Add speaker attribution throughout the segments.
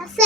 Speaker 1: Hasta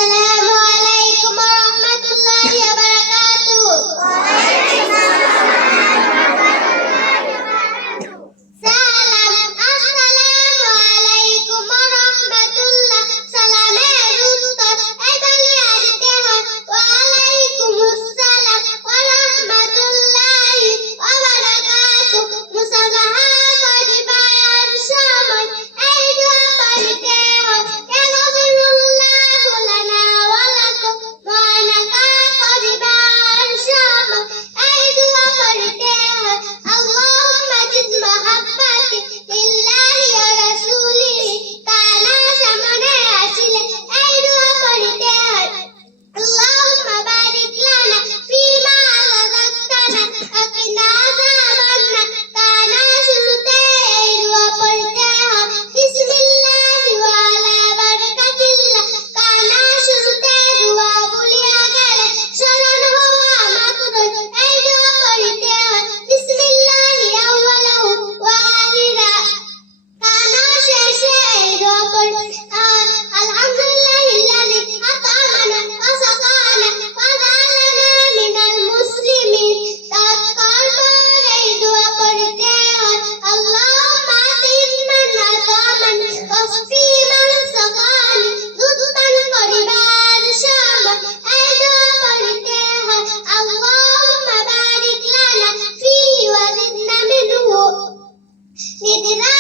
Speaker 1: 你的呢？